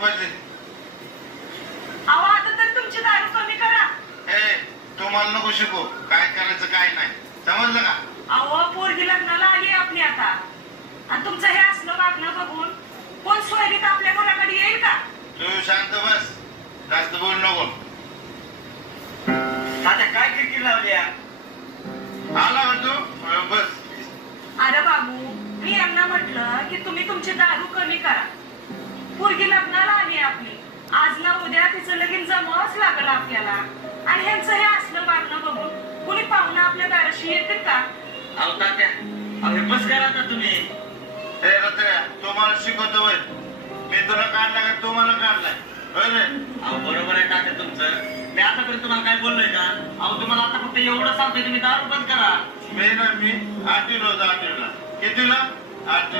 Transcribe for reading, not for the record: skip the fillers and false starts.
रुपये. अहो आता तर तुमची दारू कमी करा. तुम्हाला नको शिकू काय करायचं काय नाही, समजलं का? अहो पोरगी लग्नाला आली आपली आता, आणि तुमचं हे असलं वागणं बघून कोण सोयरीत आपल्या मुलाकडे येईल का? तू शांत बस, जास्त बोल नको. आता काय किरकिर लावली? आला म्हणतो बस. अरे बाबू, मी यांना म्हटलं की तुम्ही तुमची दारू कमी करा. पोरगी लग्नाला आली आपली, आज ना उद्या तिचं लगीन जमावंच लागलं आपल्याला, आणि ह्यांचं हे असलं वागणं बघून कुणी पाहुणं आपल्या दाराशी येतील का? अहो तात्या, अहो बस करा आता तुम्ही. हे रत्या, तो मला शिकवतो वय, मी तुला काढला का तू मला काढलाय? अहो बरोबर आहे तात्या तुमचं. मी आतापर्यंत तुम्हाला काय बोललोय का? अहो तुम्हाला आता फक्त एवढं सांगतोय, तुम्ही दारू बंद करा. मी 8वीला होतो, 8वीला. कितीला? 8वी.